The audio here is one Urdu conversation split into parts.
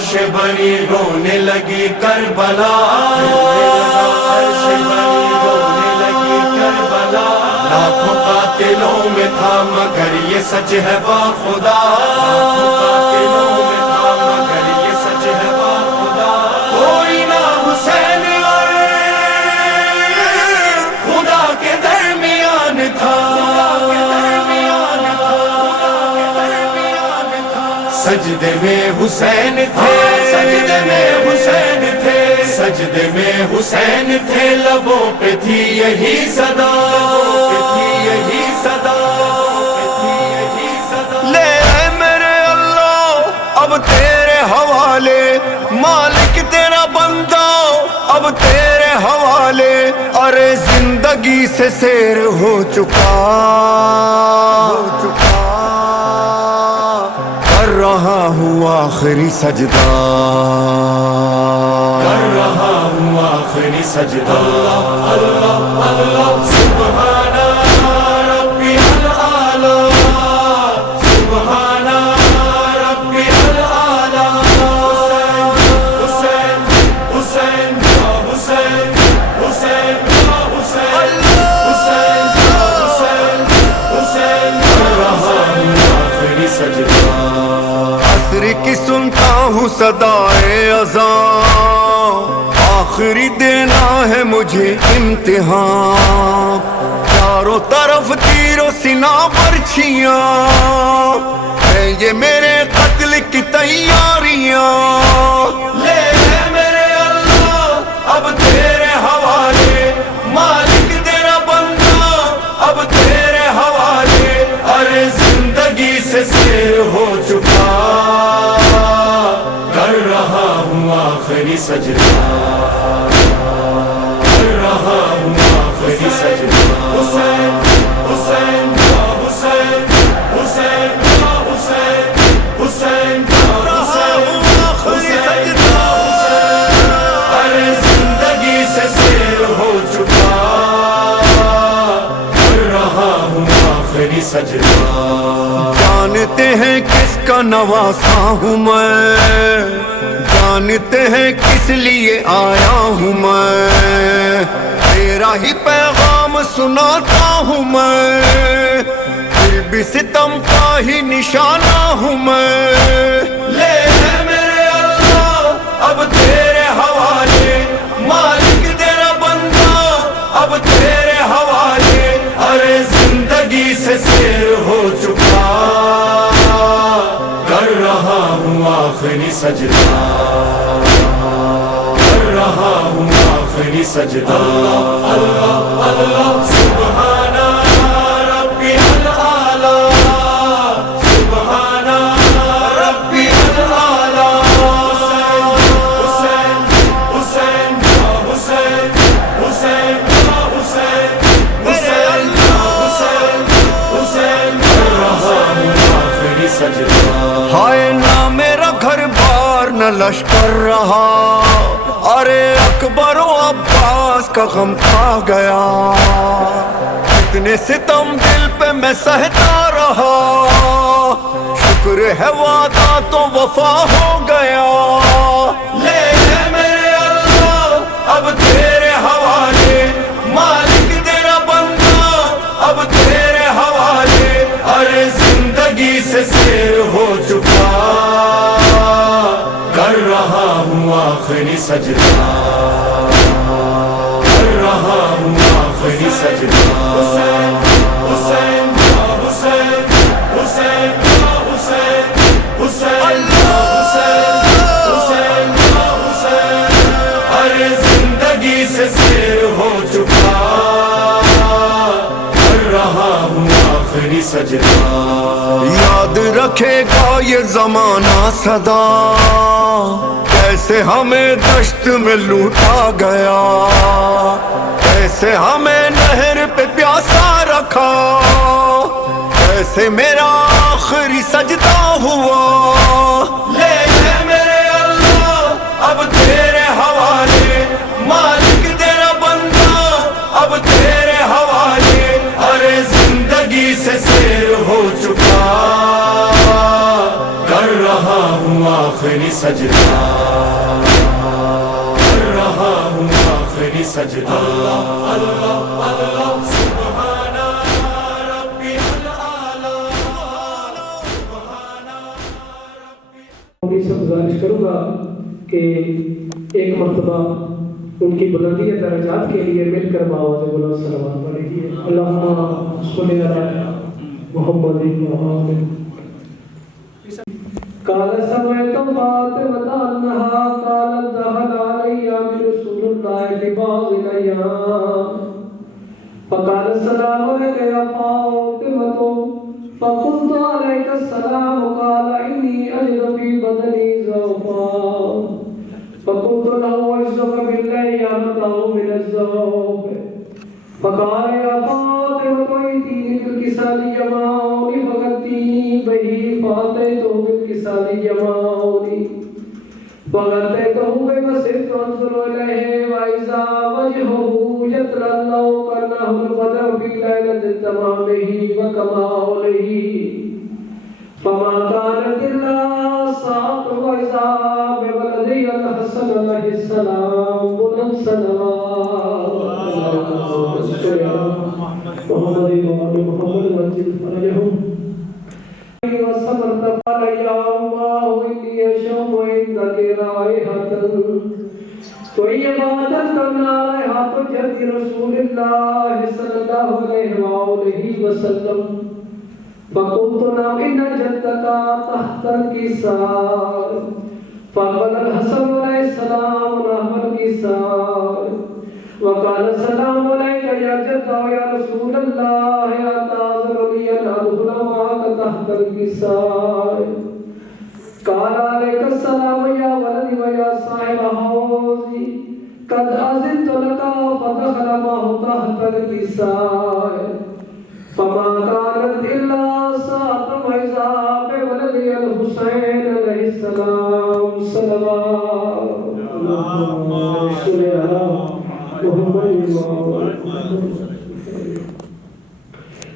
عرش بری رونے لگی کربلا، عرش بری رونے لگی کربلا، لاکھوں قاتلوں میں تھا مگر یہ سچ ہے باخدا، لاکھوں قاتلوں میں تھا مگر یہ سچ ہے باخدا، کوئی نہ حسین اور خدا کے درمیان تھا، سجدے میں حسین تھے، سجدے میں حسین تھے، سجدے میں حسین تھے، لبوں پہ تھی یہی صدا، یہی صدا، یہی صدا، لے اے میرے اللہ اب تیرے حوالے، مالک تیرا بندہ اب تیرے حوالے، ارے زندگی سے سیر ہو چکا، کر رہا ہوں آخری سجدہ، کر رہا ہوں آخری سجدہ، اللہ اللہ سبحان ربی الاعلی، سبحان ربی الاعلی، حسین حسین حسین حسین حسین حسین حسین حسین، کر رہا ہوں آخری سجدہ، عصر کی سنتا ہوں صدائے اذان، آخری دینا ہے مجھے امتحان، چاروں طرف تیر و سنا برچھیاں، ہے یہ میرے قتل کی تیاریاں، لے اے میرے اللہ اب تیرے حوالے، مالک تیرا بندہ اب تیرے حوالے، ارے زندگی سے سیر ہو چکا، کر رہا ہوں آخری سجدہ، کر رہا ہوں آخری سجدہ، حسین حسین حسین حسین حسین حسین حسین، ارے زندگی سے سیر ہو چکا، کر رہا ہوں آخری سجدہ، جانتے ہیں کس کا نواسا ہوں میں، جانتے ہیں کس لیے آیا ہوں میں، تیرا ہی پیغام سناتا ہوں میں، پھر بھی ستم کا ہی نشانہ ہوں میں، لے اے میرے اللہ اب تیرے حوالے، مالک تیرا بندہ اب تیرے حوالے، ارے زندگی سے سیر ہو چکا، کر رہا ہوں آخری سجدہ، کر رہا ہوں آخری سجدہ، اللہ اللہ سبحان ربی الاعلی، سبحان ربی الاعلی، حسین حسین حسین حسین حسین حسین حسین حسین، کر رہا ہوں آخری سجدہ، ہائے نہ میرا گھر بار نہ لشکر رہا، ارے اکبر و عباس کا غم کھا گیا، اتنے ستم دل پہ میں سہتا رہا، شکر ہے وعدہ تو وفا ہو گیا، لے اے میرے اللہ اب تیرے حوالے، مالک تیرا بندہ اب تیرے حوالے، ارے زندگی سے سیر ہو چکا، کر رہا ہوں آخری سجدہ، کر رہا ہوں آخری سجدہ، حسین حسین حسین حسین حسین حسین حسین حسین، ارے زندگی سے سیر ہو چکا، کر رہا ہوں آخری سجدہ، یاد رکھے گا یہ زمانہ صدا، کیسے ہمیں دشت میں لوٹا گیا، کیسے ہمیں نہر پہ پیاسا رکھا، کیسے میرا آخری سجدہ ہوا، لے اے میرے اللہ اب تیرے حوالے، مالک تیرا بندہ اب تیرے حوالے، ارے زندگی سے سیر ہو چکا، کر رہا ہوں آخری سجدہ کر رہا ہوں آخری سجدہ اللہ اللہ اللہ سبحان ربی الاعلی سبحان میں سے گزارش کروں گا کہ ایک مرتبہ ان کی بلندی درجات کے لیے مل کر باوجہ بلند صلوات پڑھیے اللہم صلی علی محمد وآلہ قال سمعت فاطمة أنها قالت دخل علي برسول الله في بعض الأيام فقال السلام عليك يا فاطمة فقلت عليك السلام قال إني أجد في بدني ضعفا فقلت له واشرب بالله أمته من الزوف فقال يا فاطمة ائتيني بالكسال يماوني فغطيني به فأتيته بالكسال يماوني فغطيته به وصرت أنظر إليه وإذا وجهه يتلألأ كأنه البدر في ليلة تمامه وكماله فما كانت إلا ساعة وإذا بولدي الحسن عليه السلام بلند صلوات محمد محمد وجل فرجهم وصبرت قال يا الله إني أشم عندك رائحة طيبة كما رائحة جد رسول الله صلى الله عليه وآله وسلم فقلت نعم إن جدك تحت الكساء فقال الحسن عليه السلام نحو الكساء وقال السلام عليك يا جد يا رسول الله أتعذر لي أن أدخل معك تحت الكساء قال عليك السلام يا ولدي ويا صاحب حوزي قد أذنت لك فدخل معه تحت الكساء فما كانت إلا ساعة وإذا بولدي الحسين عليه السلام صلوات اللهم صل على محمد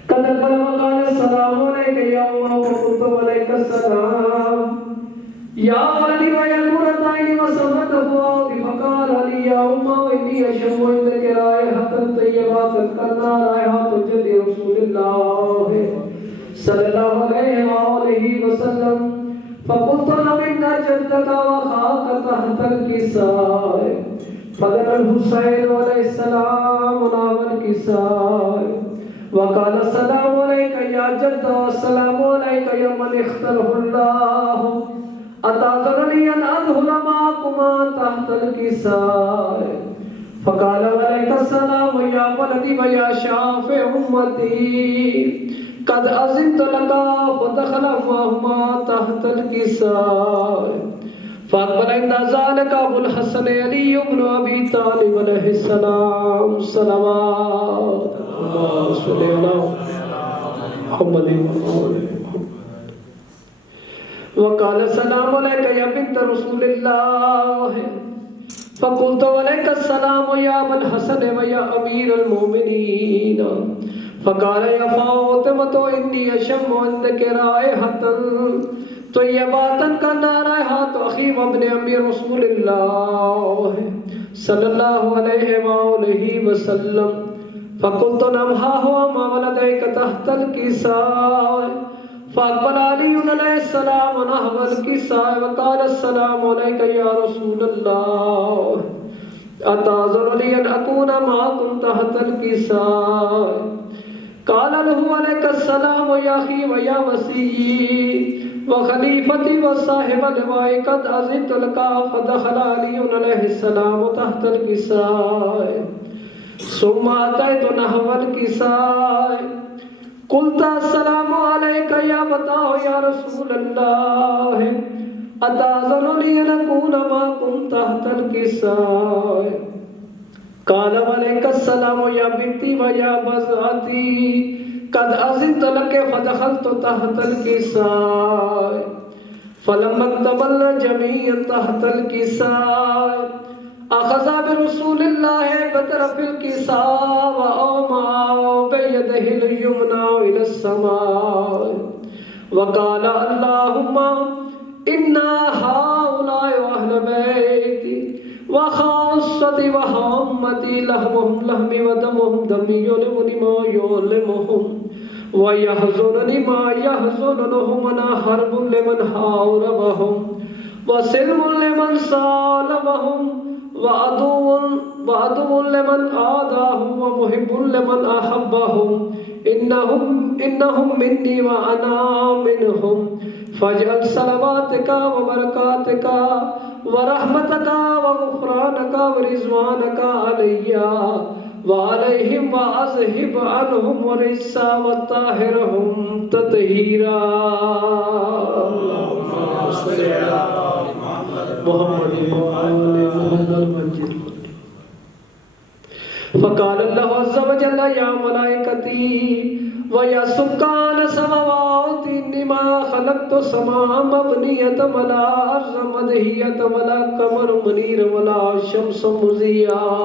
قد أقبل وقال السلام عليك يا الله وقلت عليك السلام يا ولدي ويا قرة عيني وسمت فؤادي فقال لي يا أمة إني أشم عندك رائحة طيبة كأنها رائحة جد رسول الله صلى الله عليه وآله وسلم فقلت نعم إن جدك وأخاك تحت الكساء فقال الحسين عليه السلام نحو الكساء وقال السلام عليك يا جد والسلام عليك يا من اختاره الله أتعذرني أن أدخل معكما تحت الكساء فقال عليك السلام يا ولدي ويا شافع أمتي قد أذنت لك فدخل معهما تحت الكساء فأقبل عند ذلك أبو الحسن علي بن أبي طالب عليه السلام صلوات اللهم صل على محمد وقال السلام عليك يا بنت رسول الله فقلت عليك السلام يا أبا الحسن ويا أمير المؤمنين فقال يا فاطمة إني أشم عندك رائحة طيبة كأنها رائحة أخي وابن أمي رسول الله صلى الله عليه وآله وسلم فقلت نعم ها هو ما ولديك تحت الكساء فأقبل علي عليه السلام نحو الكساء وقال السلام عليك يا رسول الله أتعذر لي أن أكون معكم تحت الكساء قال له عليك السلام يا أخي ويا وسيي وخليفتي وصاحب لواء قد أذنت لك فدخل علي عليه السلام تحت الكساء ثم أتيت نحو الكساء قلت السلام عليك يا فتاه يا رسول الله أتعذر لي أن أكون معكم تحت الكساء قال عليك السلام يا بنتي ويا بزعتي قد أذنت لك فدخلت تحت الكساء فلما اكتمل الجميع تحت الكساء أخذ برسول الله بطرف الكساء وأومع بيده اليمنى إلى السماء وقال اللهم إنا هؤلاء أهل بيتي وخاصتي وعامتي لحمهم لحمي ودمهم دمي يؤلمني ما يؤلمهم ويحزنني ما يحزنهم أنا حرب لمن حاربهم وسلم لمن سالمهم وعدو لمن آذاهم ومحب لمن أحبهم إنهم مني وأنا منهم فاجعل صلواتك وبركاتك ورحمتك وغفرانك ورضوانك علي وعليهم وأذهب عنهم الرجس وطهرهم تطهيرا اللهم صل على محمد وآل محمد. فقال الله عز وجل يا ملائكتي ويا سكان السماوات إنما خلقت السماء مبنية ولا أرض مدهية ولا قمر منير ولا شمس مضيئة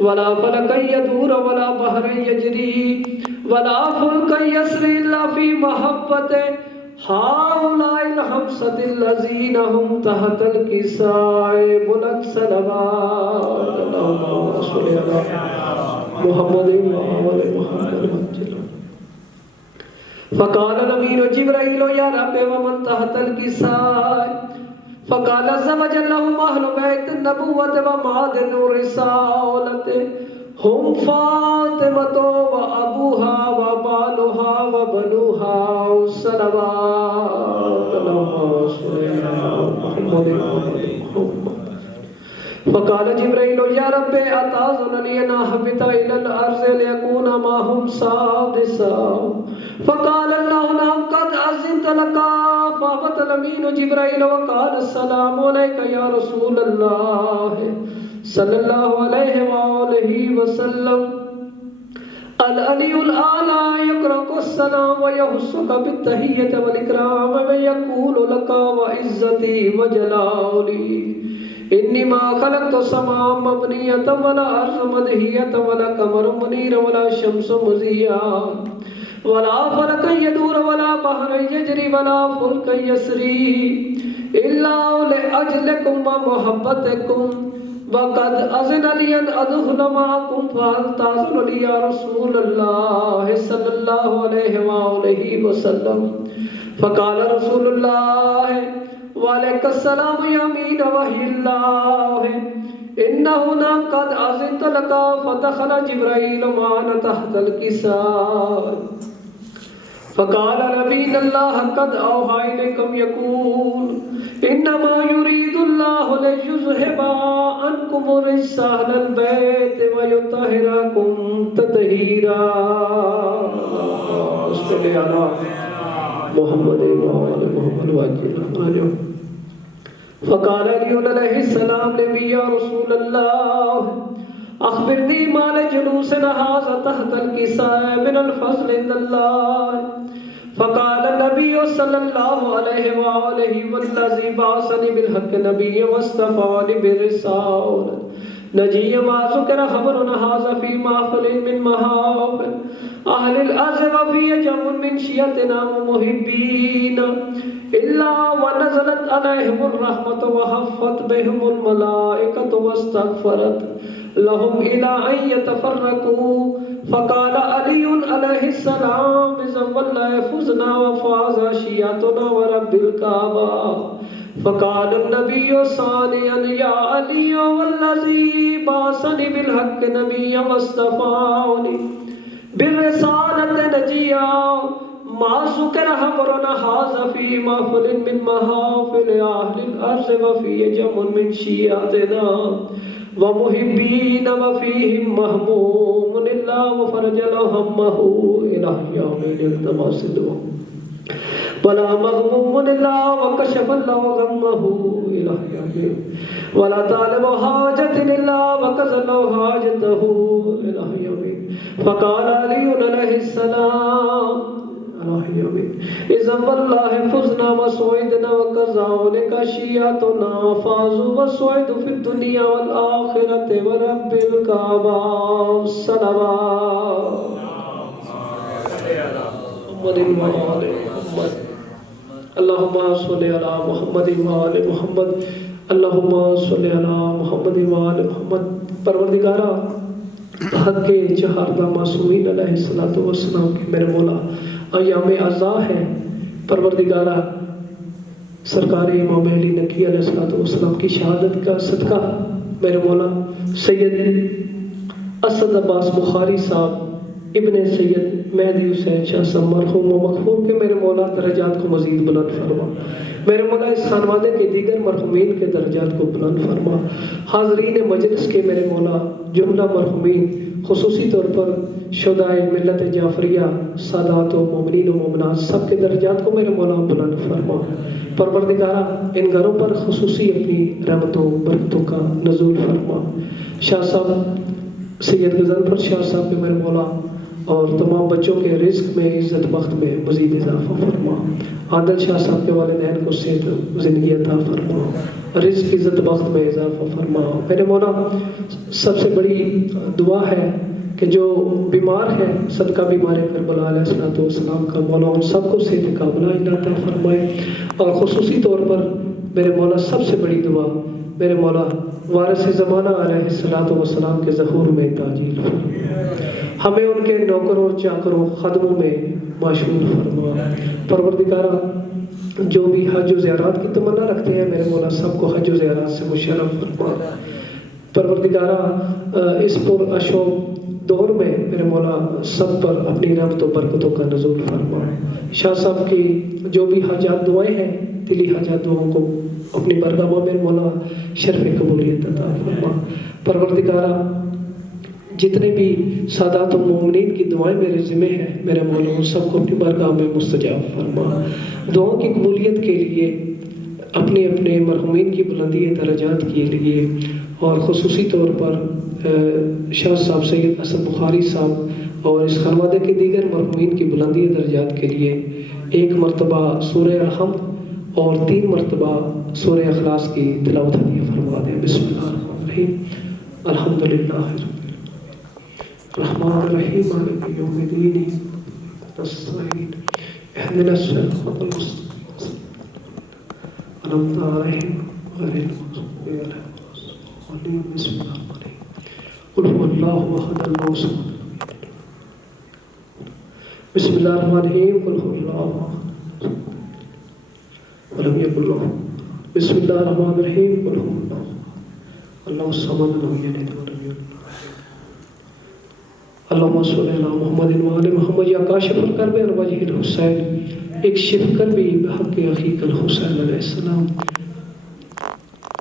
ولا فلك يدور ولا بحر يجري ولا فلك يسري إلا في محبته هؤلاء الخمسة الذين هم تحت الكساء بلند صلوات اللهم صل على محمد وآل محمد. فقال الأمين جبرائيل يا رب ومن تحت الكساء فقال عز وجل هم أهل بيت النبوة ومعدن الرسالة هم فاطمة وأبوها وبالها وبنوها صلوات اللهم صل على محمد وآل. فقال جبرائيل يا رب أتأذن لي أن أهبط إلى الأرض ليكون معهم سادسا فقال الله نعم قد أذنت لك. فهبط الأمين جبرائيل وقال السلام عليك يا رسول الله صلى الله عليه وآله وسلم. العلي الأعلى يقرأ السلام ويحثك بالتحية والإكرام ويقول لك وعزتي وجلالي إني ما خلقت السماء مبنية ولا أرض مدهية ولا قمر منير ولا شمس مضيئة ولا فلك يدور ولا بحر يجري ولا فلك يسري إلا لأجلكم ومحبتكم وقد أذن لي أن أدخل معكم فهل تأذن لي يا رسول الله صلى الله عليه وآله وسلم. فقال رسول الله وعليك السلام يا أمين وحي الله إنه نعم قد أذنت لك. فدخل جبرائيل معنا تحت الكساء فقال نبي الله قد أوحى إليكم يقول إنما يريد الله ليذهب عنكم الرجس أهل البيت ويطهركم تطهيرا. صل على محمد وآل محمد وجل. فقال علي عليه السلام لي يا رسول الله أخبرني ما لجلوسنا هذا تحت الكساء من الفضل عند الله. فقال النبي صلى الله عليه وآله والذي بعثني بالحق نبيا واصطفاني بالرسالة نجي ما ذكر خبرنا هذا في محفل من محافل أهل الأرض وفي جمع من شيعتنا ومحبين إلا ونزلت عليهم الرحمة وحفت بهم الملائكة واستغفرت لهم إلى أن يتفرقوا. فقال علي عليه السلام إذا والله فزنا وفاز شيعتنا ورب الكعبة. فقال النبي ثانيا يا علي والذي بعثني بالحق نبيا واصطفاني بالرسالة نجيا ما ذكر خبرنا هذا في محفل من محافل أهل الأرض وفي جمع من شيعتنا ومحبين وفيهم مهموم إلا وفرج له همه إلى يوم التماس ولا مغموم إلا وكشف الله غمه إلى يوم ولا طالب حاجة إلا وكذا له حاجته إلى يوم. فقال علي عليه السلام إذا والله فزنا وسعدنا وكذلك شيعتنا فازوا وسعدوا في الدنيا والآخرة ورب الكعبة الصلوات محمد وآل محمد. اللہم صلی علی محمد وآل محمد، اللہم صلی علی محمد وآل محمد۔ پروردگارہ حق کے چہاردہ معصومین علیہ السلام کے میرے مولا ایام عزا ہے، پروردگارہ سرکار امام علی نقی علیہ السلام کی شہادت کا صدقہ میرے مولا سید اسد عباس بخاری صاحب ابن سید مہدی حسین شاہ صاحب مرحوم و مغفور کے میرے مولا درجات کو مزید بلند فرما، میرے مولا اس خانوادے کے دیگر مرحومین کے درجات کو بلند فرما، حاضرین مجلس کے میرے مولا جملہ مرحومین، خصوصی طور پر شہدائے ملت جعفریہ سادات و مومنین و مومنات سب کے درجات کو میرے مولا بلند فرما۔ پروردگارہ ان گھروں پر خصوصی اپنی رحمتوں برکتوں کا نزول فرما، شاہ صاحب سید غزنفر شاہ صاحب کے میرے مولا اور تمام بچوں کے رزق میں عزت بخت میں مزید اضافہ فرما، عادل شاہ صاحب کے والدین کو صحت زندگی عطا فرما، رزق عزت بخت میں اضافہ فرما۔ میرے مولا سب سے بڑی دعا ہے کہ جو بیمار ہے صدقہ بیمار کربلا علیہ السلام کا مولا ان سب کو صحت کاملہ عطا فرمائے، اور خصوصی طور پر میرے مولا سب سے بڑی دعا میرے مولا وارث زمانہ علیہ السلام کے ظہور میں تعجیل فرما، ہمیں ان کے نوکروں چاکروں خدموں میں مشغول فرما۔ پروردگارہ جو بھی حج و زیارات کی تمنا رکھتے ہیں میرے مولا سب کو حج و زیارات سے مشرف فرما۔ پروردگارہ اس پر اشوق دور میں میرے مولا سب پر اپنی رحمت و برکتوں کا نزول فرما، شاہ صاحب کی جو بھی حاجات دعائیں ہیں دلی حاجات دعاؤں کو اپنی برگاہوں میں مولا شرف قبولیت عطا فرما۔ پروردگارہ جتنے بھی سادات و مومنین کی دعائیں میرے ذمہ ہیں میرے مولا ان سب کو اپنی بارگاہ میں مستجاب فرما، دعاؤں کی قبولیت کے لیے اپنے اپنے مرحومین کی بلندی درجات کے لیے، اور خصوصی طور پر شاہ صاحب سید اسد بخاری صاحب اور اس خانوادے کے دیگر مرحومین کی بلندی درجات کے لیے ایک مرتبہ سورہ الحمد اور 3 مرتبہ سورہ اخلاص کی تلاوت عطا فرما دیں۔ بسم اللہ الرحمن الرحیم، الحمدللہ الرحمن الرحیم مالک یوم الدین نستعین اهدنا الصراط المستقیم غیر المغضوب علیہم بسم اللہ الرحمن الرحیم قل هو اللہ احد اللہ الصمد بسم اللہ الرحمن الرحیم قل هو اللہ احد ولم یکن له بسم اللہ الرحمن الرحیم قل هو اللہ اللہ الصمد لم یلد ولم یولد اللہم صلی علی محمد وآل محمد یا کاشف الکرب عن وجہ الحسین اکشف کربی بحق اخیک الحسین علیہ السلام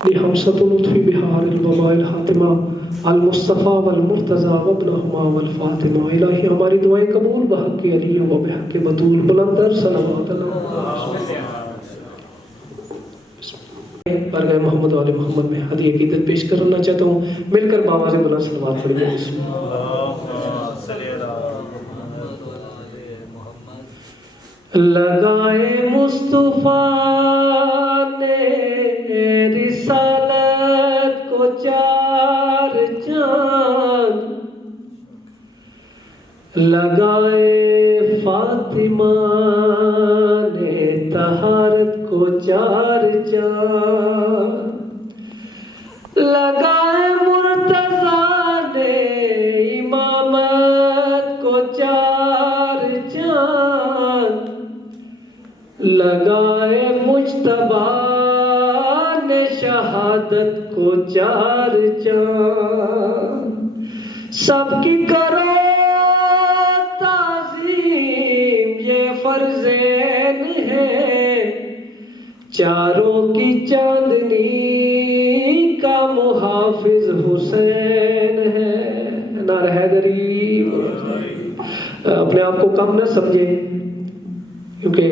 لحمصۃ لطفی بحار الوباء الحاتمہ المصطفیٰ والمرتضیٰ وابنہما والفاطمہ۔ الہی ہماری دعائیں قبول بحق علی و بحق بطول بلندر صلوات اللہ بارگاہ محمد و آل محمد میں ہدیہ عقیدت پیش کرنا چاہتا ہوں، مل کر بآواز بلند صلوات پڑھیں گے۔ بسم اللہ لگائے مصطفیٰ نے رسالت کو 4 چاند، لگائے فاطمہ نے طہارت کو 4 چاند، لگائے مرتضیٰ نے امامت کو 4 چاند، لگائے مجتبیٰ نے شہادت کو 4 چاند، سب کی کرو تعظیم یہ فرض عین ہے، چاروں کی چاندنی کا محافظ حسین ہے۔ نعرہ حیدری۔ اپنے آپ کو کم نہ سمجھے، کیونکہ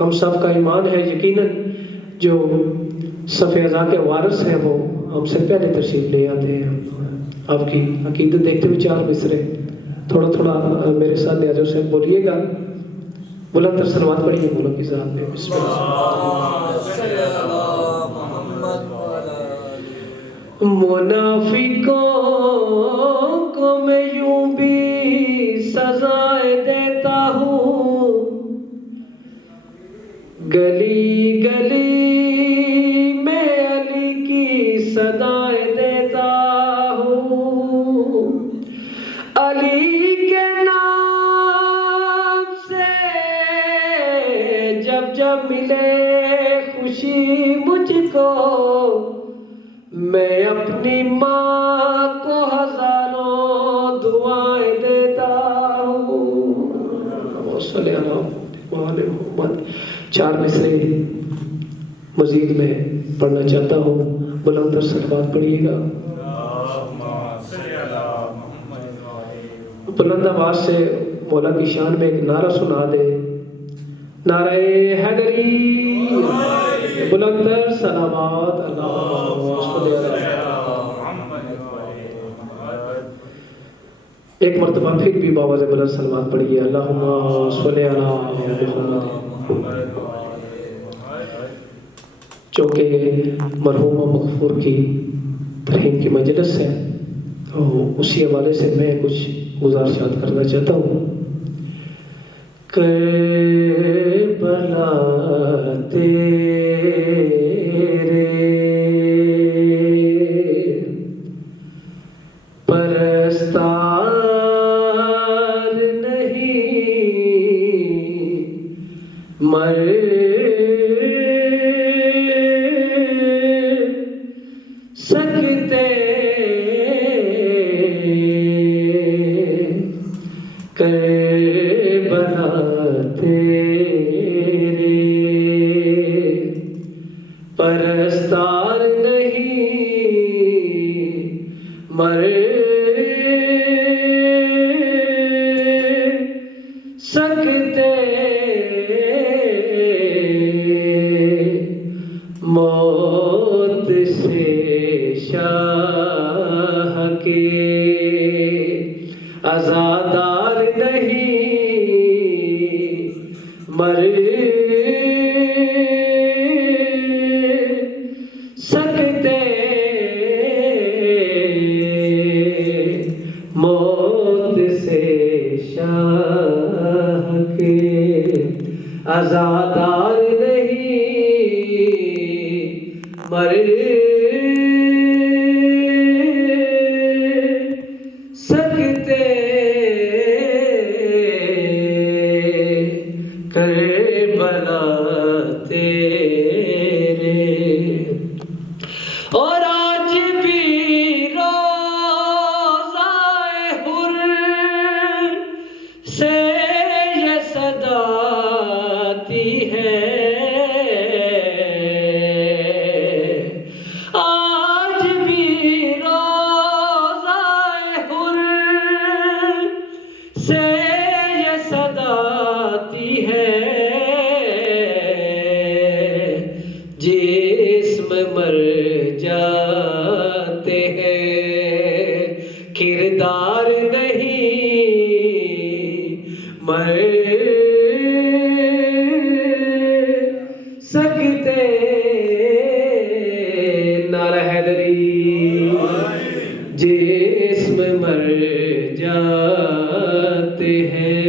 ہم سب کا ایمان ہے یقیناً جو صف اعضاء کے وارث ہیں وہ ہم سے پہلے تشریف لے آتے ہیں۔ آپ کی عقیدت دیکھتے ہوئے 4 مصرے تھوڑا تھوڑا میرے ساتھ نیاز حسین بولیے گا، بلند تر صلوات پڑھیے مولا کی ذات میں۔ بسم اللہ۔ منافقوں کو میں یوں بھی سزائے دیتا ہوں، گلی صدائیں دیتا ہوں، علی کے نام سے جب جب ملے خوشی مجھ کو، میں اپنی ماں کو ہزاروں دعائیں دیتا ہوں۔ صلی اللہ علیہ محمد۔ 4 مصرے مزید میں پڑھنا چاہتا ہوں، بلند تر صلوات پڑھیے گا۔ بلند آواز سے مولا کی شان میں ایک نعرہ سنا دے، نعرہ حیدری، بلند تر صلوات، اللہم صلی اللہ علیہ وسلم۔ ایک مرتبہ پھر بھی باواز بلند صلوات پڑھیے، اللہم صلی اللہ علیہ وسلم۔ چونکہ مرحوم مغفور کی ترحیم کی مجلس ہے تو اسی حوالے سے میں کچھ گزارشات کرنا چاہتا ہوں۔ کربلا تیرے پرستار نہیں، مر سکتے، کربلا تیرے پرستار نہیں، مر سکتے، موت سے شاہ کے عزادار نہیں، مر سکتے، موت سے شاہ کے عزادار نہیں، مر سکتے، کربلا تیرے۔ اور آج بھی روضہ حر سے یہ صدا آتی ہے، آج بھی روضہ حر سے یہ صدا آتی ہے، جسم مر جاتے ہیں کردار نہیں، مر سکتے، نعرہ حیدری، جسم مر جاتے ہیں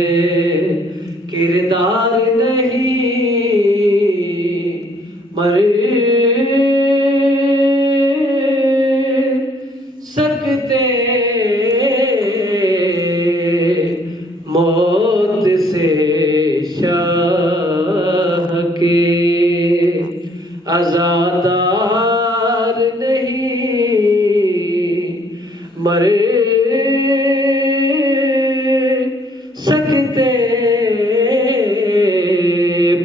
کردار نہیں، مر سکتے، موت سے شاہ کے عزادار نہیں، مر سکتے،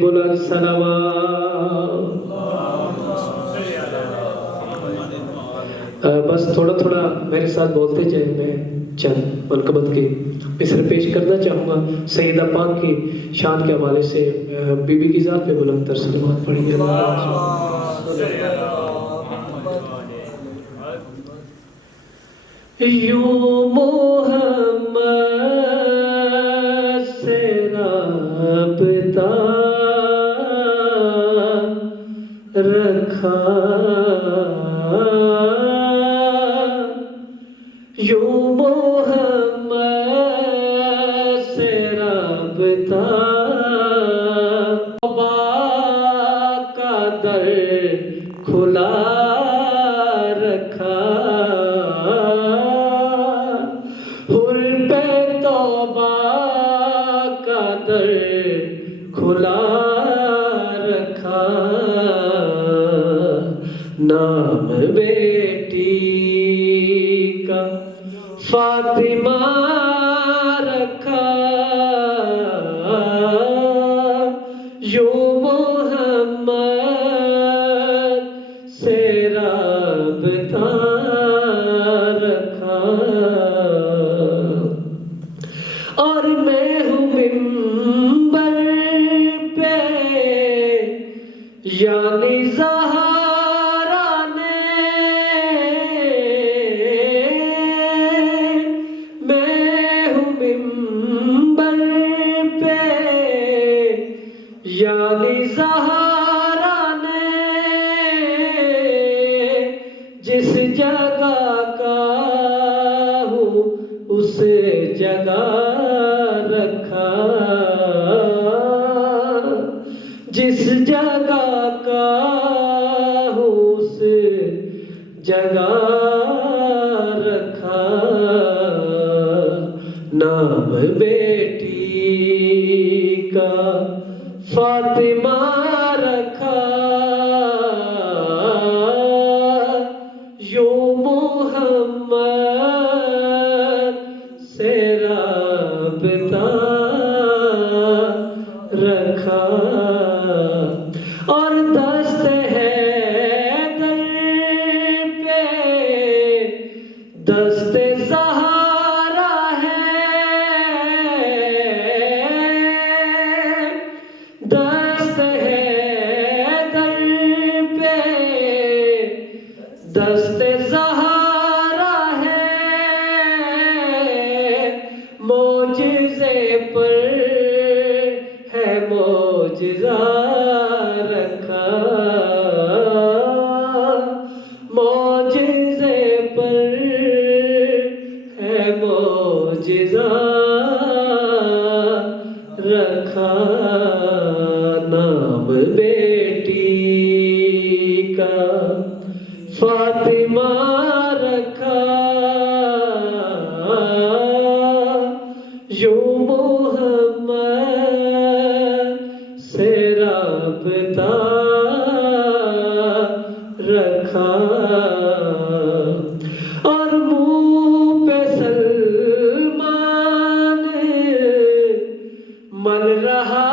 بلند صلوات۔ بس تھوڑا تھوڑا میرے ساتھ بولتے جائیں، میں چند منقبت کے مصرے پیش کرنا چاہوں گا سیدہ پاک کی شان کے حوالے سے۔ بی بی کی ذات پہ بلند تر صلوات پڑھیے۔ یوں محمد سے رابطہ رکھا، یوں محمد سے رابطہ، توبہ کا در کھلا رکھا حر پہ توبہ کا در کھلا رکھا نام بیٹی کا فاطمہ رکھا یوں محمد سے رابطہ رکھا اور میں ہوں منبر پہ یعنی زہرا نے میں ہوں منبر پہ یعنی زہرا نے جس جگہ کا ہوں اس جگہ رکھا جس جگہ کا ہوں اس جگہ رکھا نام بیٹی کا فاطمہ رکھا یوں محمد سے رابطہ رکھا اور دست حیدر پہ دست زہرا ہے دست حیدر پہ دست زہرا ہے معجزے پر ہے معجزہ رکھا معجزے پر ہے معجزہ رکھا نام بیٹی کا فاطمہ رکھا یوں محمد سے رابطہ رکھا اور منہ پہ سلمان مل رہا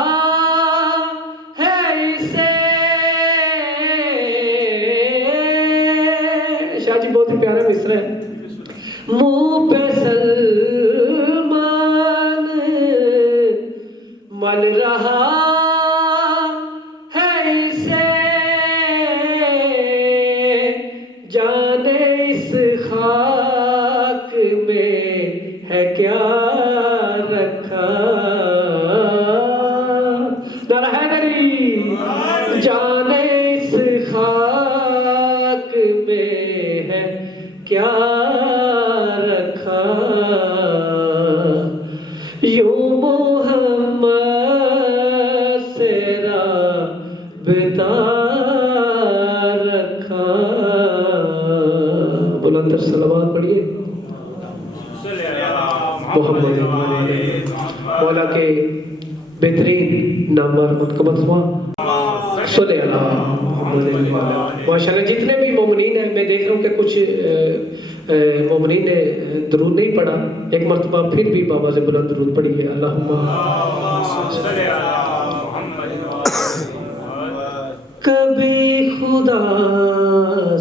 ہے اسے شاہ جی بہت ہی پیارا مصرع ہے منہ پہ سلمان مل رہا ہے اسے جانے اس خاک میں ہے کیا رکھا نعرہ حیدری جانے اس خاک میں ہے کیا رکھا یوں محمد سے رابطہ رکھا بلندر صلوات پڑھیے محمد مولا کے بہترین نام پر منقبت ہوا صلی اللہ ماشاءاللہ جتنے بھی مومنین ہیں میں دیکھ رہا ہوں کہ کچھ مومنین نے درود نہیں پڑھا ایک مرتبہ پھر بھی بابا سے بلند درود پڑھیے اللہم کبھی خدا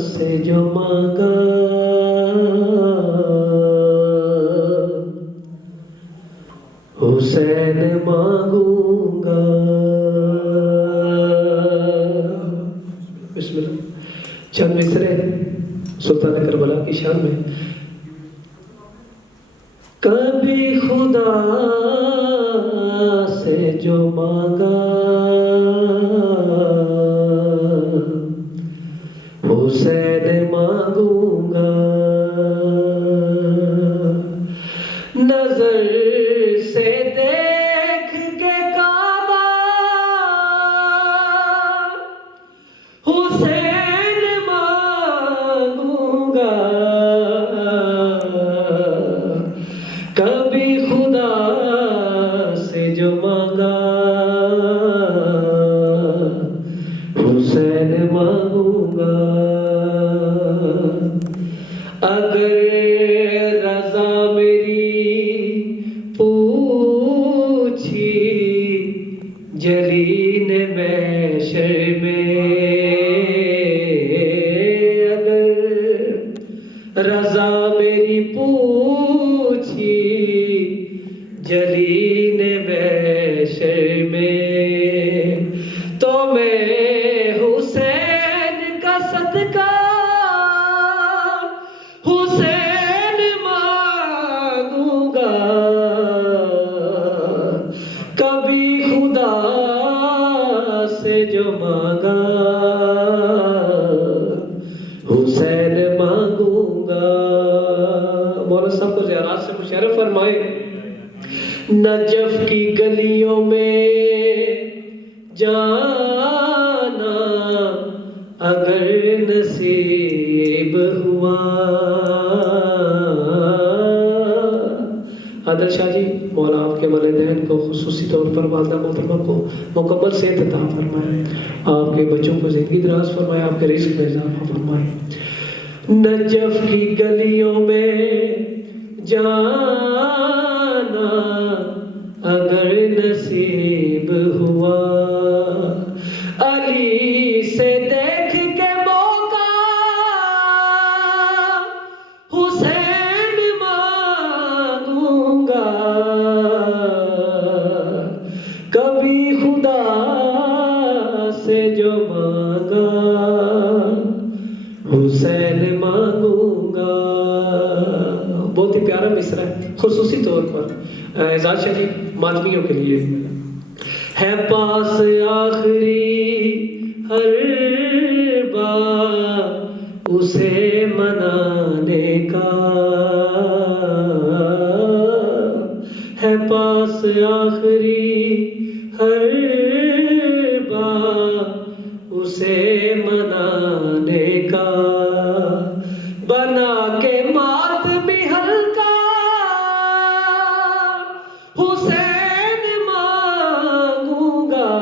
سے جو مانگا حسین مانگوں گا بسم اللہ چند مصرے سلطان کربلا کی شان میں کبھی خدا سے جو مانگا حسین مانگوں گا نظر سے دیکھ کے کعبہ حسین مانگوں گا اگر رضا میری پوچھی جلین محشر میں، اگر رضا میری پوچھی جلین محشر میں، تو میں حسین کا صدقہ حسین مانگوں گا، کبھی خدا سے جو مانگا حسین مانگوں گا۔ مولا صاحب کو زیارات سے مشرف فرمائے۔ نجف کی گلیوں میں جانا اگر نصیب ہوا، عادل شاہ جی مولا آپ کے والدین کو خصوصی طور پر والدہ محترمہ کو مکمل صحت عطا فرمائے، آپ کے بچوں کو زندگی دراز فرمائے، آپ کے رزق میں اضافہ فرمائے۔ نجف کی گلیوں میں جانا اگر نصیب ہوا، علی سے دیکھ کے موقع حسین مانگوں گا، کبھی خدا سے جو مانگا حسین مانگوں گا۔ بہت ہی پیارا مصرع ہے، خصوصی طور پر اعزاز شریف ماتمیوں کے لیے۔ ہے پاس آخری ہر بار اسے منانے کا، ہے پاس آخری ہر بار اسے منانے کا، بنا کے ماتمی ہلکا حسین مانگوں گا،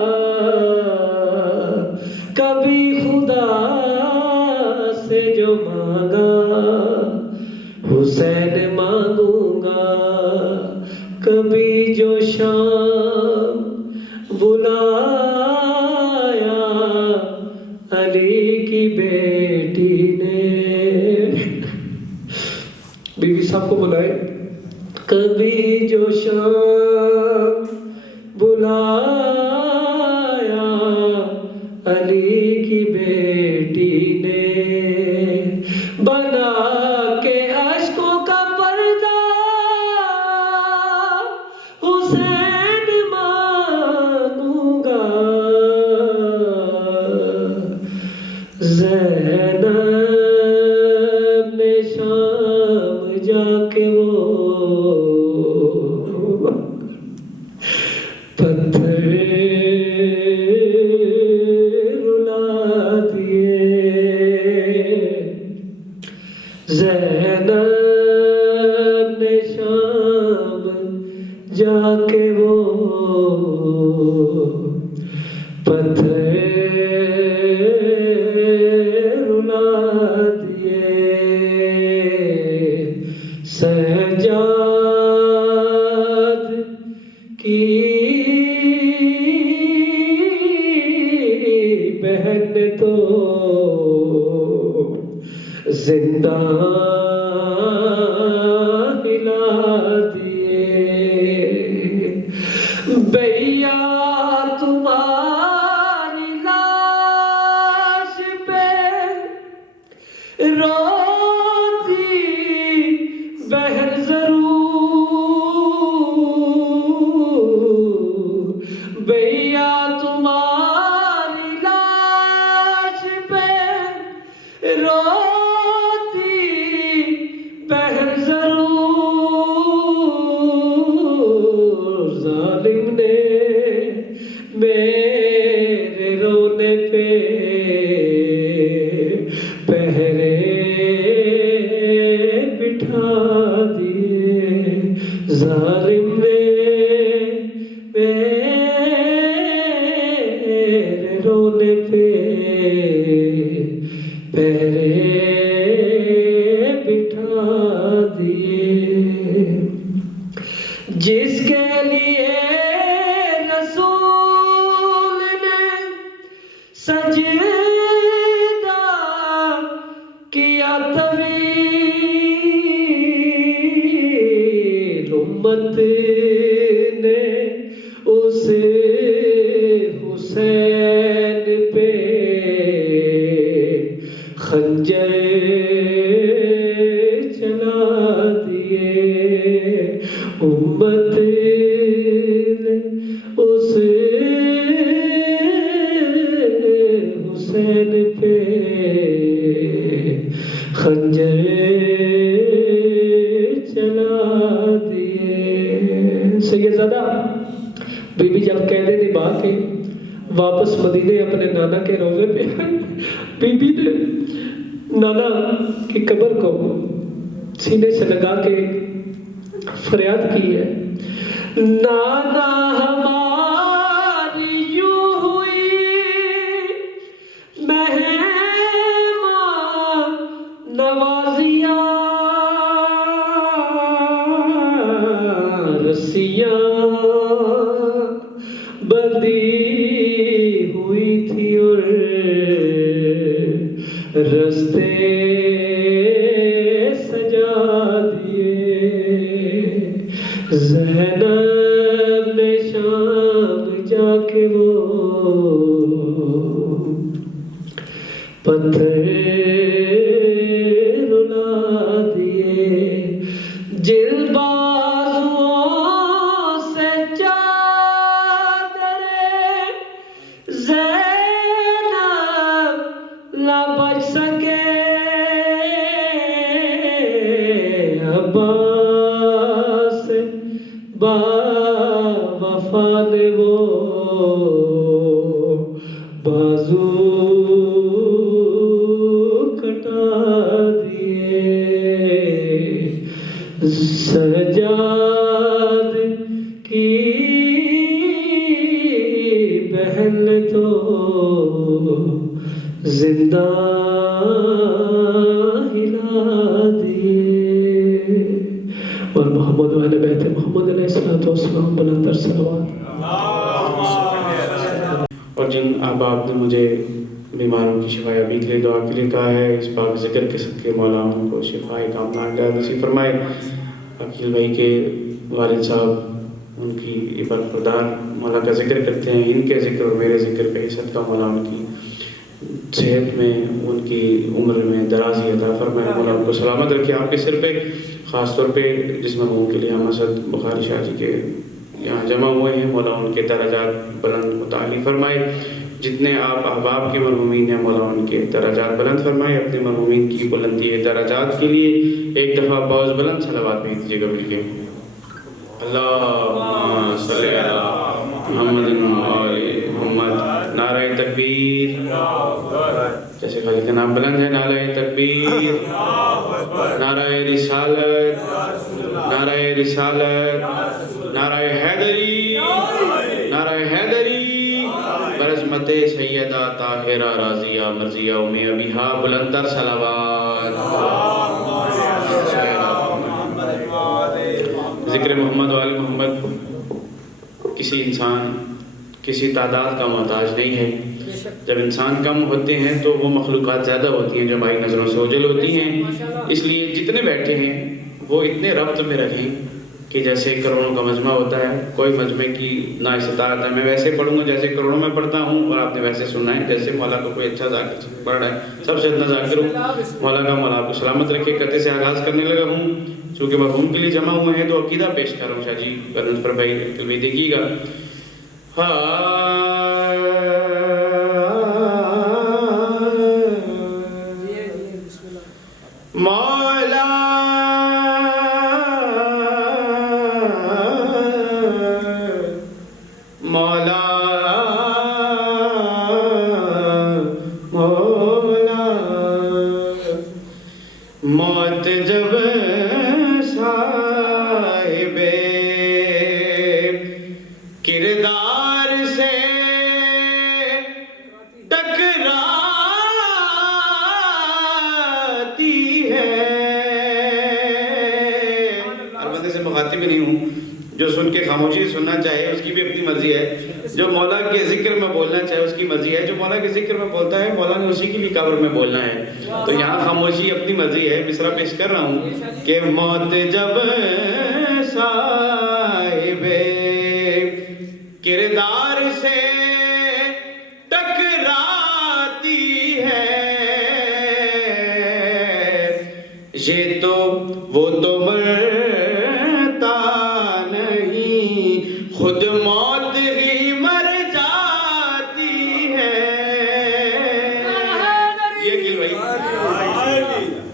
کبھی خدا سے جو مانگا حسین مانگوں گا، کبھی جو شام بلایا علی کی بیٹی نے، بیوی صاحب کو بلائے، کبھی جو شام بلایا علی کی بیٹی نے، بنا کے اشکوں کا پردہ حسین مانگوں گا، زینب نے شام جا کے وہ پتھر رلا دیے، زینب نے شام جا کے وہ پتھر رلا دیے، سجاد کی بہن نے تو زندہ ہلا دیے، بھیا تمہاری لاش پہ روتی بہن ضرور، بھیا تمہاری لاش پہ روتی بہن ضرور، ظالم نے میرے رونے پہ پہرے بٹھا دیے، ظالم نے میرے رونے پہ پہرے بٹھا امت نے اسے حسین پہ خنجر چلا دیے، امت نے اسے حسین پہ خنجر چلا دیے۔ سیدزادہ بی بی جب قید نبھا کے واپس مدینے اپنے نانا کے روزے پہ بی بی نے نانا کی قبر کو سینے سے لگا کے فریاد کی ہے، نانا ہماری یوں ہوئی مہمان نوازیاں، رسیاں بندی ہوئی تھی اور رستے سجا دیے، زینب نے شام جا کے وہ پتھر رلا دیے، جل بازوں سے چادر زینب نہ بچ سکے، عباس با وفا نے وہ بازو کٹا دیے، سجاد کی بہن تو زندہ ہلا دیے، اور محمد و اہل بیت محمد علیہ السلام بلند تر صلوات۔ اور جن احباب نے مجھے بیماروں کی شفا یابی کے لیے دعا کے لیے کہا ہے، اس پاک ذکر کے صدقے مولا ان کو شفائے کاملہ نصیب فرمائے۔ عقیل بھائی کے والد صاحب ان کی عبادت بردار مولا کا ذکر کرتے ہیں، ان کے ذکر اور میرے ذکر پہ صدقہ مولا ان کی صحت میں، ان کی عمر میں درازی عطا فرمائے، مولا ان کو سلامت رکھے۔ آپ کے سر پہ خاص طور پہ جس مقام کے لیے ہم اسد بخاری شاہ جی کے یہاں جمع ہوئے ہیں، مولا ان کے درجات بلند متعالی فرمائے۔ جتنے آپ احباب کے مرحومین ہیں مولا ان کے درجات بلند فرمائے۔ اپنے مرحومین کی بلندی درجات کے لیے ایک دفعہ بہت بلند صلوات بھیج دیجیے گا مل کے۔ اللہم صلی علی محمد و آل محمد۔ نعرہ تکبیر، جیسے خالی کا نام بلند ہے، نعرہ تکبیر، نعرہ رسالت، نعرہ رسالت، نعرہ حیدری، نعرہ حیدری، برعظمت سیدہ طاہرہ راضیہ مرضیہ ام ابیہا بلند تر صلوات۔ ذکر محمد و آل محمد کسی انسان کسی تعداد کا محتاج نہیں ہے۔ جب انسان کم ہوتے ہیں تو وہ مخلوقات زیادہ ہوتی ہیں جو ہماری نظروں سے اوجھل ہوتی ہیں، اس لیے جتنے بیٹھے ہیں وہ اتنے ربط میں رکھیں کہ جیسے کروڑوں کا مجمع ہوتا ہے، کوئی مجمع کی نا استطاعت ہے، میں ویسے پڑھوں گا جیسے کروڑوں میں پڑھتا ہوں اور آپ نے ویسے سننا ہے جیسے مولا کو کوئی اچھا ذاکر پڑھ رہا ہے، سب سے اتنا ذاکر ہوں۔ مولا کا مولا آپ کو سلامت رکھے۔ قطعے سے آغاز کرنے لگا ہوں، چونکہ مرحوم کے لیے جمع ہوئے ہیں تو عقیدہ پیش کر رہا ہوں۔ شاہ جی ورنت پر بھائی بھی دیکھیے گا۔ مولا مولا مولا موت جب صاحب کردار سے ٹکراتی ہے، ہر بندے سے مخاطب بھی نہیں ہوں، جو سن کے خاموشی سننا چاہے اس کی بھی اپنی مرضی ہے، جو مولا کے ذکر میں بولنا چاہے اس کی مرضی ہے، جو مولا کے ذکر میں بولتا ہے مولا نے اسی کے لیے قبر میں بولنا ہے، تو یہاں خاموشی اپنی مرضی ہے۔ مصرع پیش کر رہا ہوں کہ موت جب صاحب کردار سے ٹکراتی ہے، یہ تو وہ تو مرتا نہیں، خود موت ہی مر جاتی ہے۔ یہ عقیل بھائی،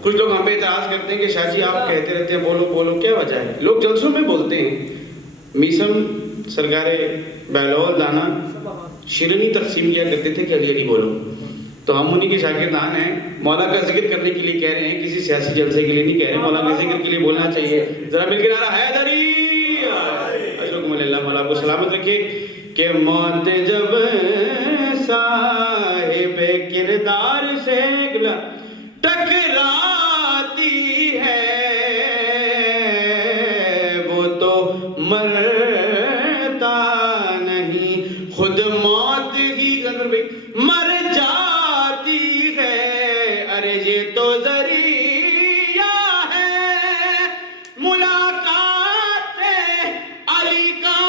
کچھ لوگ ہم پہ اعتراض کرتے ہیں کہ شاہ جی آپ کہتے رہتے ہیں بولو بولو، کیا وجہ ہے؟ لوگ جلسوں میں بولتے ہیں۔ میسم سرکار بہلول دانا شیرنی تقسیم کیا کرتے تھے کہ علی علی بولو، تو ہم انہی کے شاگردان ہیں، مولا کا ذکر کرنے کے لیے کہہ رہے ہیں، کسی سیاسی جلسے کے لیے نہیں کہہ رہے، مولا کے ذکر کے لیے بولنا چاہیے۔ ذرا مل کے نعرہ حیدری، اشرکم اللہ، مولا کو سلامت رکھے کہ موت جب صاحب کردار سے ٹکراتی ہے، وہ تو مرتا نہیں، خود موت ہی مر جاتی ہے۔ ارے یہ تو ذریعہ ہے ملاقات علی کا،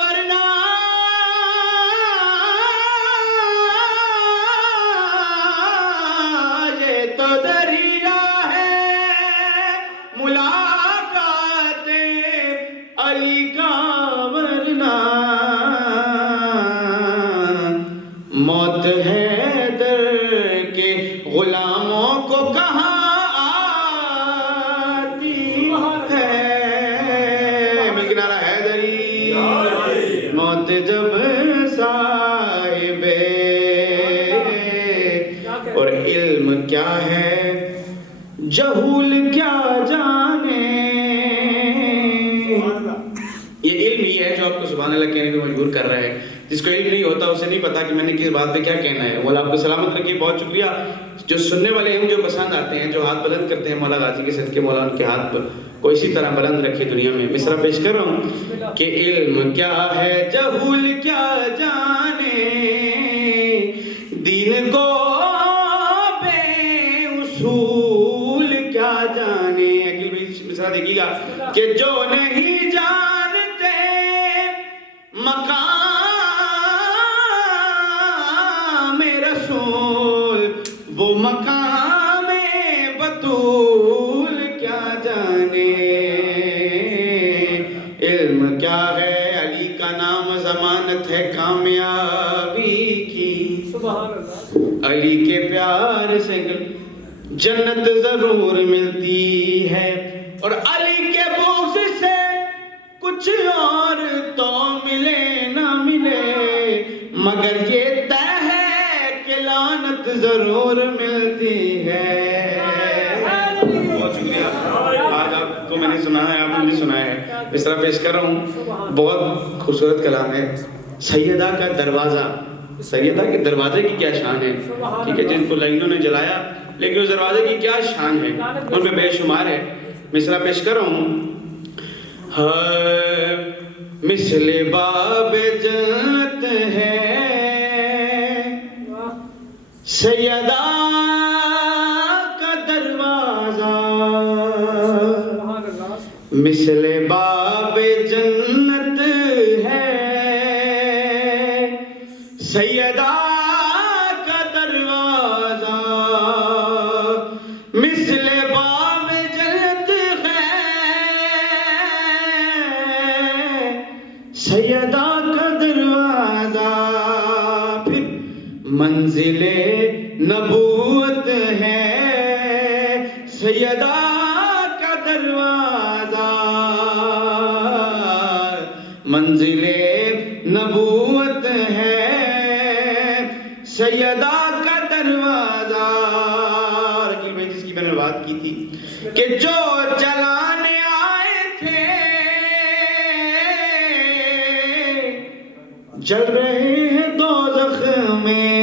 ورنہ یہ تو ذریعہ ہے ملاقات علی کا، ورنہ موت حیدر کے غلاموں کو کہاں آتی ہے۔ مل کے نعرہ حیدری، موت جب صاحب اور علم کیا ہے جہول کیا جانے۔ یہ علم ہی ہے جو آپ کو سبحان اللہ کہنے کو مجبور کر رہا ہے۔ جس کو علم نہیں ہوتا اسے نہیں پتا کہ میں نے کس بات پہ کیا کہنا ہے۔ مولا آپ کو سلامت رکھیے، بہت شکریہ۔ جو سننے والے ہیں جو پسند آتے ہیں، جو ہاتھ بلند کرتے ہیں مولا غازی کے صدقے، مولا ان کے ہاتھ پر کو اسی طرح بلند رکھے دنیا میں۔ مصرع پیش کر رہا ہوں کہ علم کیا ہے جہول کیا جانے، دین کو بے اصول کیا جانے۔ مصرع دیکھیے گا کہ جو نہیں جانتے مقام رسول، وہ مقام بطول کیا جانے۔ علم کیا ہے علی کا نام ضمانت ہے کامیابی کی، علی کے پیار سے جنت ضرور ملتی ہے، اور علی کے بغض سے کچھ اور تو ملے نہ ملے، مگر یہ طے ہے کہ لعنت ضرور ملتی ہے۔ بہت شکریہ، آج آپ کو میں نے سنا ہے، آپ نے مجھے سنا ہے، اس طرح پیش کر رہا ہوں۔ بہت خوبصورت کلام ہے۔ سیدہ کا دروازہ، سیدہ کے دروازے کی کیا شان ہے، ٹھیک ہے، جن کو لائنوں نے جلایا، لیکن اس دروازے کی کیا شان ہے، ان میں بے شمار ہے۔ مصرع پیش کر رہا ہوں۔ مثل باب جنت ہے سیدہ کا دروازہ، مثل باب جنت ہے سیدہ کا دروازہ، مثل باب جنت ہے سیدہ کا دروازہ، پھر منزل نبوت ہے سیدہ کا دروازہ، منزل نبوت ہے سیدہ کا دروازہ۔ رقیب میں جس کی میں نے بات کی تھی کہ جو جلانے آئے تھے جل رہے ہیں دوزخ میں،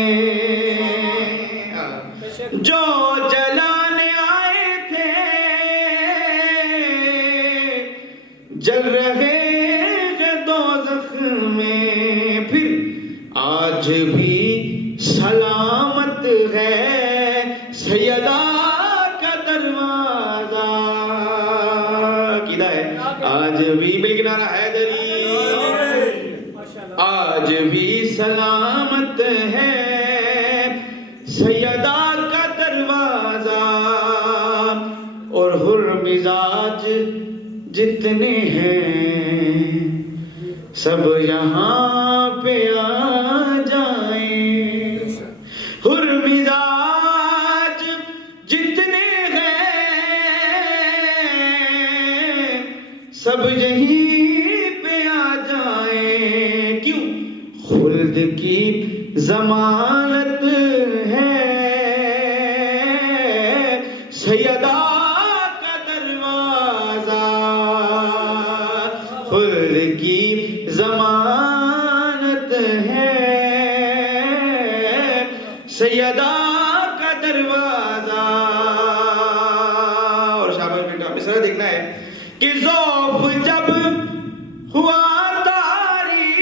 جو جلانے آئے تھے جل رہے ہیں دوزخ میں، پھر آج بھی سلامت ہے سیدہ کا دروازہ۔ کی عقیدہ ہے. آج بھی بالکنارہ حیدری آج بھی سلامت ہے سیدہ کا دروازہ اور حر مزاج جتنے ہیں سب یہاں پہ آ جائیں. حر مزاج جتنے ہیں سب یہیں پہ آ جائیں. کیوں؟ خلد کی ضمانت ہے سیدہ کا دروازہ. خلد کی ضمانت ہے سیدہ کا دروازہ. اور شاباش بیٹا آپ اس طرح دیکھنا ہے کہ ذوف جب ہوا تاری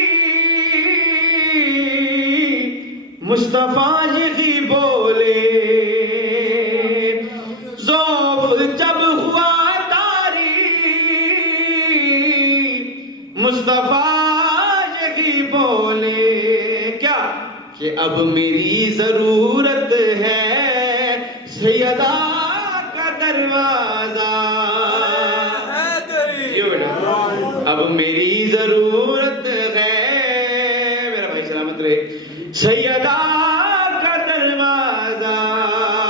مصطفیٰ یہی بولے. ذوف جب ہوا تاری مصطفیٰ یہی بولے. کیا؟ کہ اب میری ضرورت ہے سیدہ کا دروازہ. اب میری ضرورت ہے میرا بھائی سلامت رہے سیدہ کا دروازہ.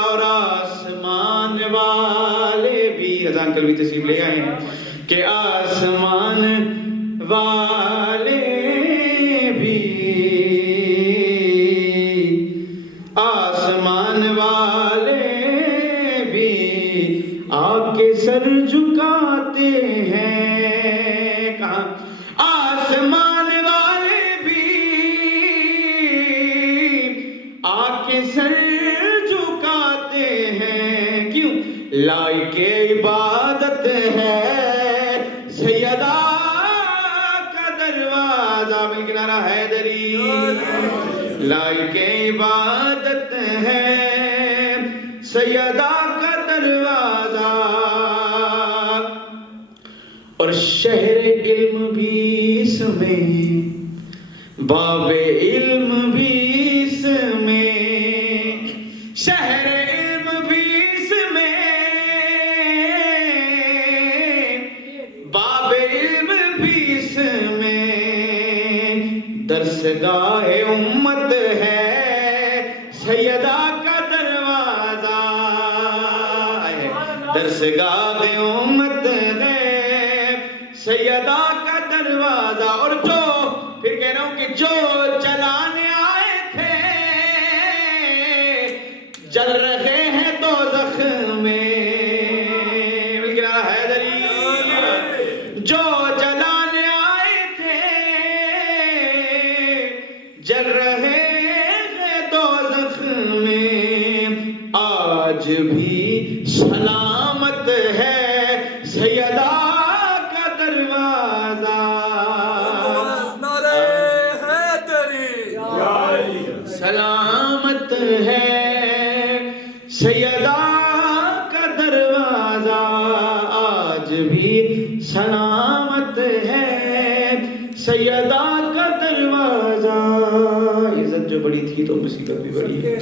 اور آسمان والے بھی اذان کل بھی تشریف لے آئے ہیں کہ آسمان والے بھی آسمان والے بھی آ کے سر جھکاتے ہیں. کہاں؟ آسمان والے بھی آ کے سر جھکاتے ہیں. کیوں؟ لائق عبادت ہے سیدہ کا دروازہ. بالکنارہ حیدری لائق عبادت ہے سیدہ کا دروازہ. اور شہر علم بھی اس میں باب علم بھی اس میں. شہر علم بھی اس میں باب علم بھی اس میں. درسگاہ امت ہے سیدہ کا دروازہ. درسگاہ امت ہے سیدہ کا دروازہ. اور جو پھر کہہ رہا ہوں کہ جو جلانے آئے تھے جل رہے ہیں دوزخ میں. بالکنارہ حیدری جو جلانے آئے تھے جل رہے ہیں دوزخ میں. آج بھی سلامت ہے سیدہ کا دروازہ. سلامت ہے سیدہ کا دروازہ. آج بھی سلامت ہے سیدہ کا دروازہ. عزت جو بڑی تھی تو مصیبت بھی بڑی ہے.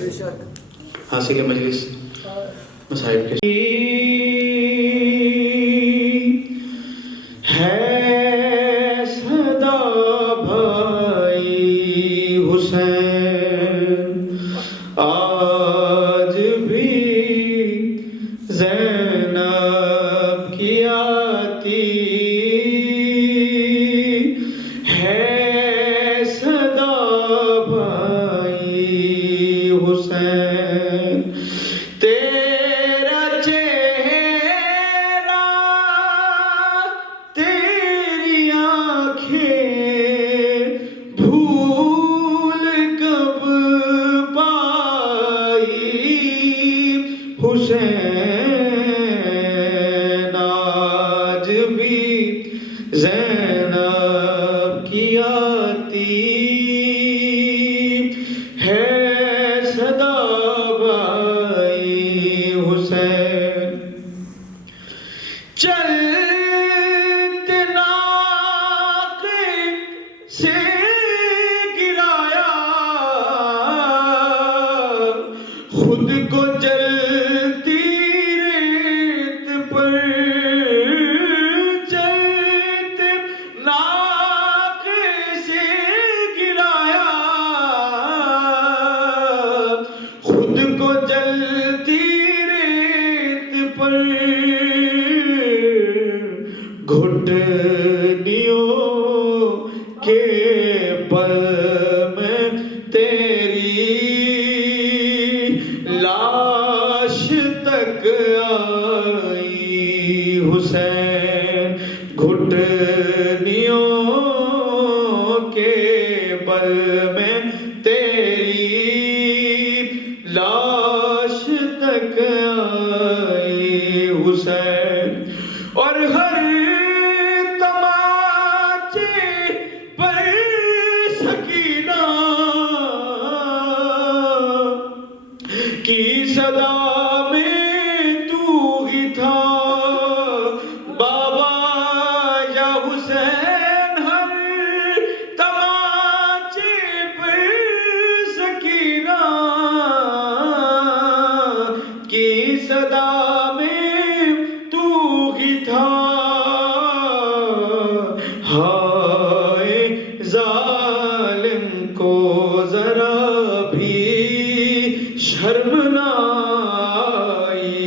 حاصل مجلس مصائب کے ہے صدا بھائی حسین. آج بھی زینب کی آتی ہے صدا بھائی حسین. تیرا چہرہ تیری آنکھیں بھول کب پائی حسین. آج بھی زینب کی آتی ہے صدا بھائی حسین. چل گھٹنیوں کے پل میں تیری لاش تک آئی حسین، گھٹنیوں کے پل میں تیری لاش تک آئی حسین، اور ہر تماچے پر سکینہ کی صدا میں تو ہی تھا بابا یا حسین، ہر تماچے پر سکینہ کی صدا میں تو ہی تھا، ہائے ظالم کو ذرا بھی شرم نہ آئی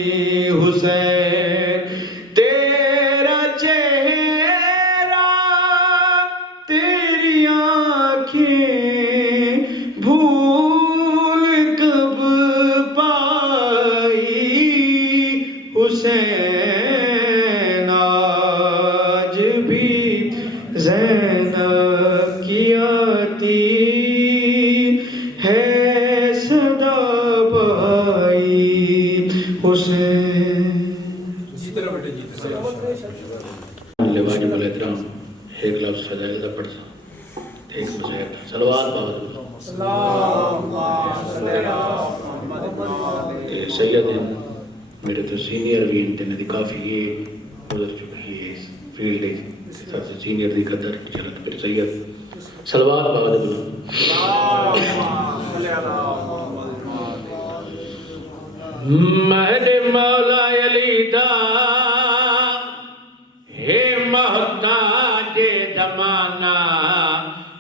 حسین، تیرا چہرہ تیری آنکھیں بھول کب پائی حسین، آج بھی زینب کی آتی ہے صدا پائی حسین۔ واجب الاحترام ایک لفظ فضائل کا پڑھتا ایک مزید صلوات بابا سید میرے تو سینئر بھی انتنے دی کافی یہ گزر چکی ہے اس فیلڈ سب سے سینئر دی قدر چلت پھر سید صلوات بابا مہد مولا علی دا ہے محتاج زمانہ،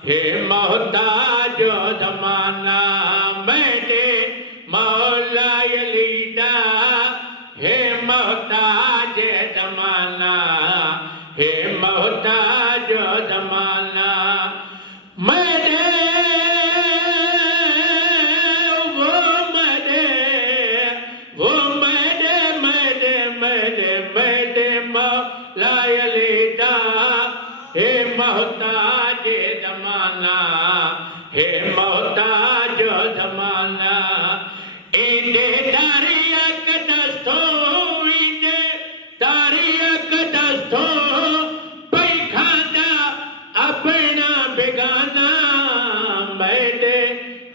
ہے محتاج زمانہ، مہد مولا علی دا ہے محتاج زمانہ، ہے محتاج زمانہ، محتاج زمانہ، ہے محتاج زمانہ، ایندے تاریخ دستوں، ایندے تاریخ دستوں، پئی کھاندا اپنا بیگانہ، میرے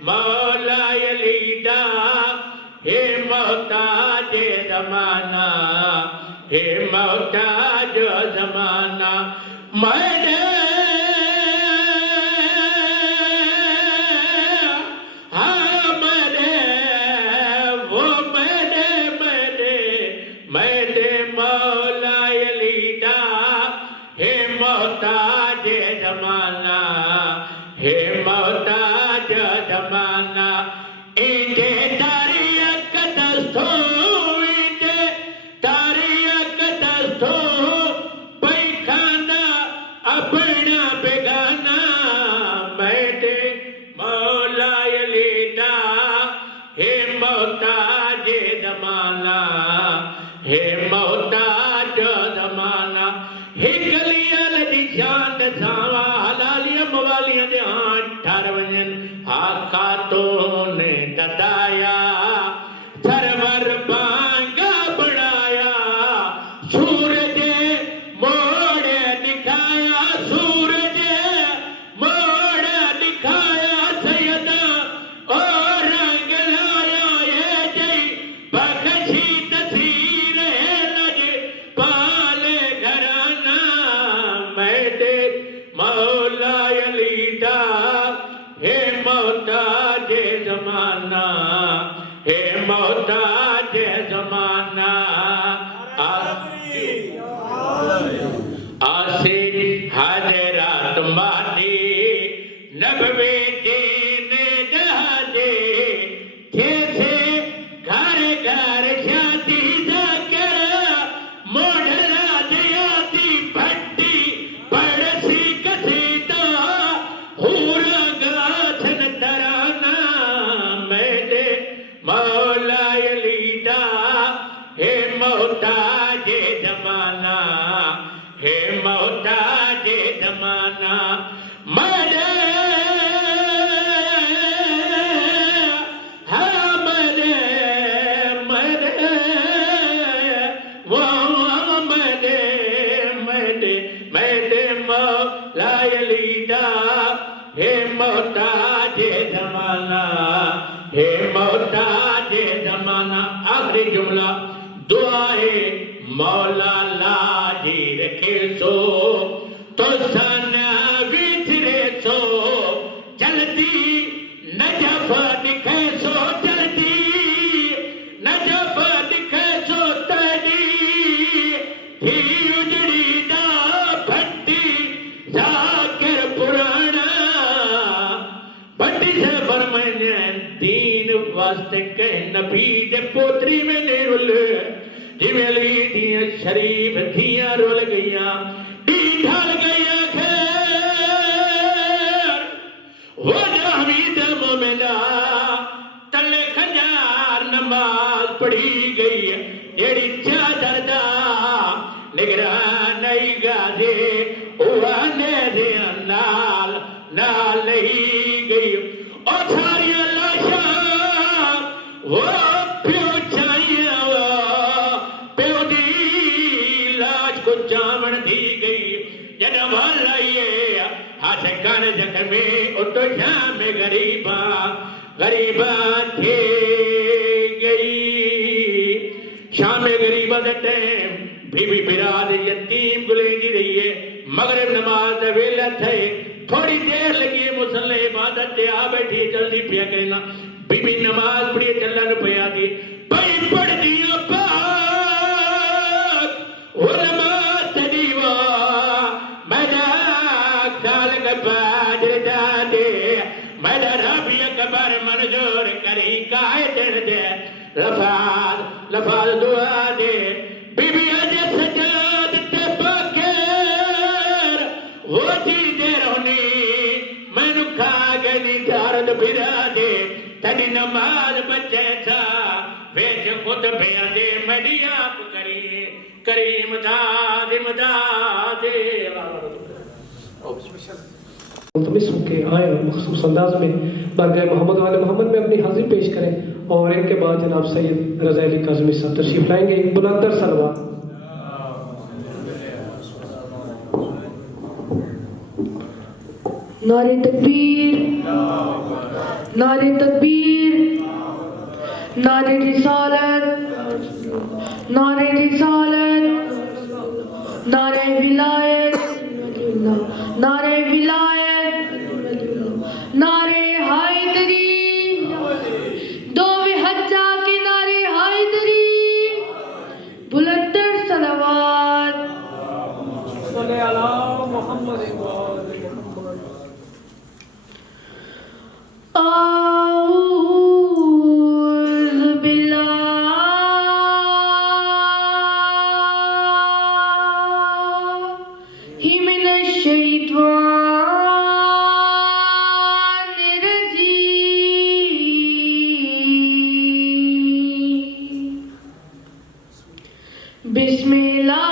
مولا علی دا ہے محتاج زمانہ، ہے محتاج زمانہ، میرے مولا علی دا ہے محتاج زمانہ، ہے محتاج زمانہ، ایندے تاریخ دستوں، ایندے تاریخ دستوں، پئی کھاندا اپنا بیگانہ، میرے مولا علی دا ہے محتاج زمانہ، ہے محتاج زمانہ، ہکلیال دی جان دساواں حلالیاں موالیاں دے ہاتھ ٹھر ونجن، خاتون نے ددایا سرور بانگا بڑھایا، سورج موڑ دکھایا، سورج موڑ دکھایا، سیدہ اور رنگ لایا، یہ جی بخشی تصویر ہے لج پال گھرانہ، میرے مولا علی دا ہے محتاج زمانہ، ہے محتاج زمانہ، آسن حضرات مادی نبوی دین دہدے، جیسے گھر گھر شادی ذکر موڑلا دیاتی بھٹ ہے محتاج زمانہ مرے محتاج زمانہ ہے محتاج زمانہ. آخری جملہ دعا ہے مولا لاجی رکھے سو تو سانا ویچرے سو جلدی نجف دکھے سو جلدی نجف دکھے سو تڑی تھی اجڑی دا بھٹی ذاکر پرانا بھٹی سے فرمائنے دین واسطے کہ نبی دے پوتری میں نے رول جی میں لی دیا شریف دیا رول گیا دی ڈھال گیا خیر وہ حمید مومنہ تلے خنجار نماز پڑھی گئی جیڑی چادر دا نگران ای گازے اوانے دیا نال لئی گئی اور ساری اللہ شاہ وہ پیو چاہیے پیو دی لاج کو جامن دی گئی جنوال لائیے ہاتھ کان زخمی اٹھو شام غریباں تھے گئی شام غریباں دے ٹیم بی بی براد یتیم گلیں دی رہی ہے مغرب نماز دے ویلہ تھے تھوڑی دیر لگی مسلح عبادت تے آ بیٹھی جلدی پیا کرنا بی بی نماز پڑھی چلن پیا دی بھائی پڑھ دیا پاک علماء تدیوہ میڈا خالق باجر دادے میڈا ربی اکبر منظور کری کائے دن دے لفاظ دعا دے بی بی اجے سجاد تے باکر وہ جی دے رونی میں نو کھا گنی دارد بھرا دے تنی نماز بچے تھا ویچ خود بھیا دے میڈی آپ کریم داد امداد ملتمس ہوں کہ آئیں اور مخصوص انداز میں بارگاہ محمد والے محمد میں اپنی حاضری پیش کریں اور ان کے بعد جناب سید رضا علی کاظمی صاحب تشریف لائیں گے بلندر صلوات. نعرہ تکبیر نعرہ تکبیر نعرہ رسالت نعرہ رسالت نعرہ ولایت نعرہ ولایت نعرہ حیدری دو حجہ کے نعرہ حیدری بلندر صلوات صلی اللہ محمد أعوذ بالله من الشيطان الرجيم بسم الله